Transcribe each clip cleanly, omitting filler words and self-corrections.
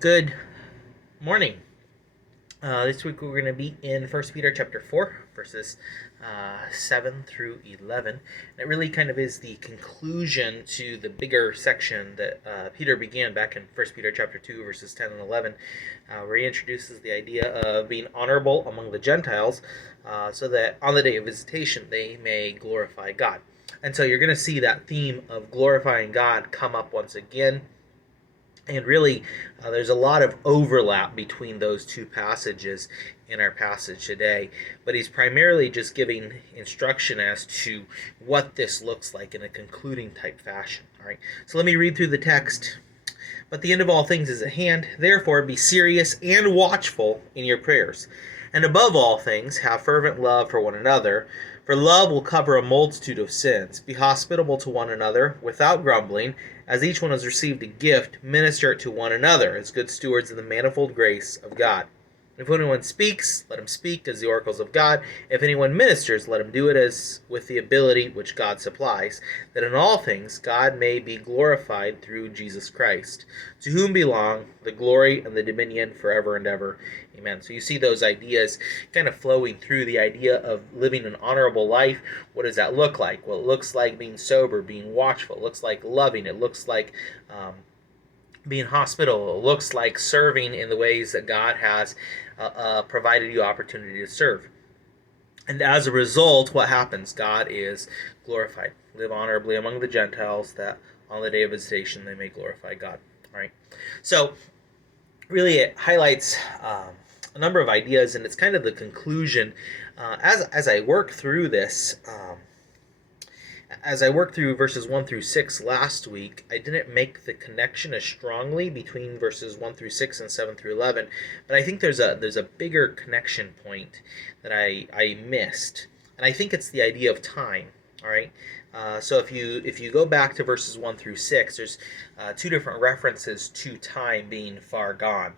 Good morning. This week we're going to be in First Peter chapter 4, verses 7 through 11. And it really kind of is the conclusion to the bigger section that Peter began back in First Peter chapter 2, verses 10 and 11, where he introduces the idea of being honorable among the Gentiles, so that on the day of visitation they may glorify God. And so you're going to see that theme of glorifying God come up once again. And really, there's a lot of overlap between those two passages in our passage today. But he's primarily just giving instruction as to what this looks like in a concluding type fashion. All right. So let me read through the text. But the end of all things is at hand. Therefore, be serious and watchful in your prayers. And above all things, have fervent love for one another, for love will cover a multitude of sins. Be hospitable to one another, without grumbling. As each one has received a gift, minister it to one another, as good stewards of the manifold grace of God. If anyone speaks, let him speak as the oracles of God. If anyone ministers, let him do it as with the ability which God supplies, that in all things God may be glorified through Jesus Christ, to whom belong the glory and the dominion forever and ever. Amen. So you see those ideas kind of flowing through the idea of living an honorable life. What does that look like? Well, it looks like being sober, being watchful. It looks like loving. It looks like being hospitable. It looks like serving in the ways that God has provided you opportunity to serve. And as a result, what happens? God is glorified. Live honorably among the Gentiles, that on the day of visitation they may glorify God. All right. So really it highlights a number of ideas, and it's kind of the conclusion. As I work through this, as I worked through verses 1 through 6 last week, I didn't make the connection as strongly between verses 1 through 6 and 7 through 11, but I think there's a bigger connection point that I missed, and I think it's the idea of time. All right. So if you go back to verses 1 through 6, there's two different references to time being far gone.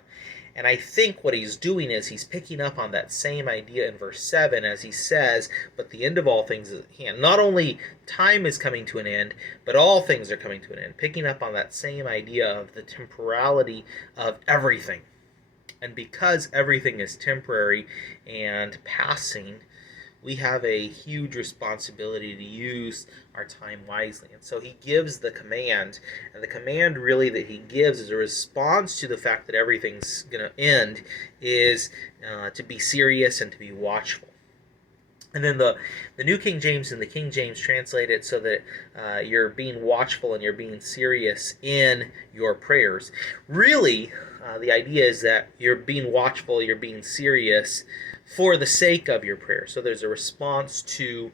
And I think what he's doing is he's picking up on that same idea in verse 7 as he says, but the end of all things is at hand. Not only time is coming to an end, but all things are coming to an end. Picking up on that same idea of the temporality of everything. And because everything is temporary and passing, we have a huge responsibility to use our time wisely. And so he gives the command, and the command really that he gives is a response to the fact that everything's going to end, is to be serious and to be watchful. And then the New King James and the King James translate it so that you're being watchful and you're being serious in your prayers. Really, the idea is that you're being watchful, you're being serious for the sake of your prayer. So there's a response to,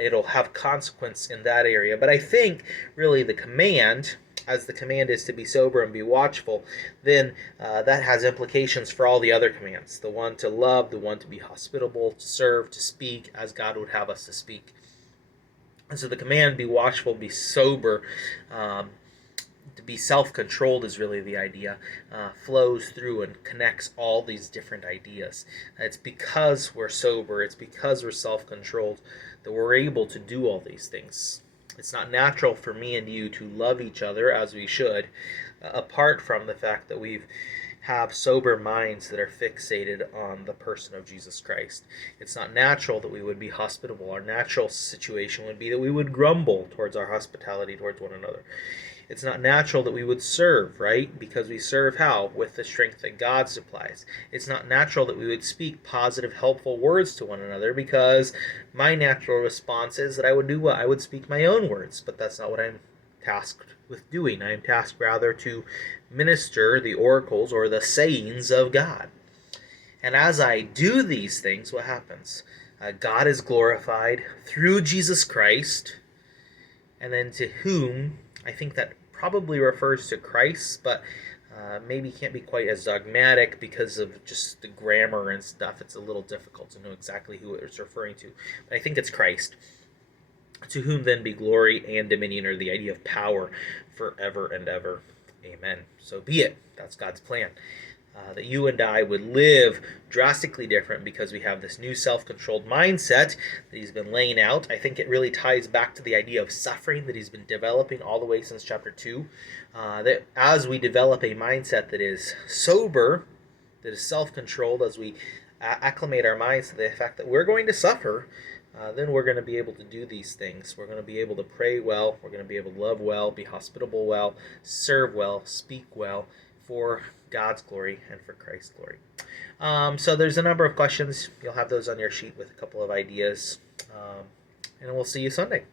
it'll have consequence in that area. But I think really the command, as the command is to be sober and be watchful, then that has implications for all the other commands. The one to love, the one to be hospitable, to serve, to speak as God would have us to speak. And so the command, be watchful, be sober, to be self-controlled is really the idea, flows through and connects all these different ideas. It's because we're sober, it's because we're self-controlled that we're able to do all these things. It's not natural for me and you to love each other as we should, apart from the fact that we have sober minds that are fixated on the person of Jesus Christ. It's not natural that we would be hospitable. Our natural situation would be that we would grumble towards our hospitality towards one another. It's not natural that we would serve, right? Because we serve how? With the strength that God supplies. It's not natural that we would speak positive, helpful words to one another, because my natural response is that I would do what? I would speak my own words, but that's not what I'm tasked with doing. I am tasked rather to minister the oracles or the sayings of God. And as I do these things, what happens? God is glorified through Jesus Christ, and then to whom, I think that probably refers to Christ, but maybe can't be quite as dogmatic because of just the grammar and stuff. It's a little difficult to know exactly who it's referring to. But I think it's Christ. To whom then be glory and dominion, or the idea of power, forever and ever. Amen. So be it. That's God's plan. that you and I would live drastically different because we have this new self-controlled mindset that he's been laying out. I think it really ties back to the idea of suffering that he's been developing all the way since chapter 2. That as we develop a mindset that is sober, that is self-controlled, as we acclimate our minds to the fact that we're going to suffer, then we're going to be able to do these things. We're going to be able to pray well. We're going to be able to love well, be hospitable well, serve well, speak well for God's glory and for Christ's glory. So there's a number of questions. You'll have those on your sheet with a couple of ideas. And we'll see you Sunday.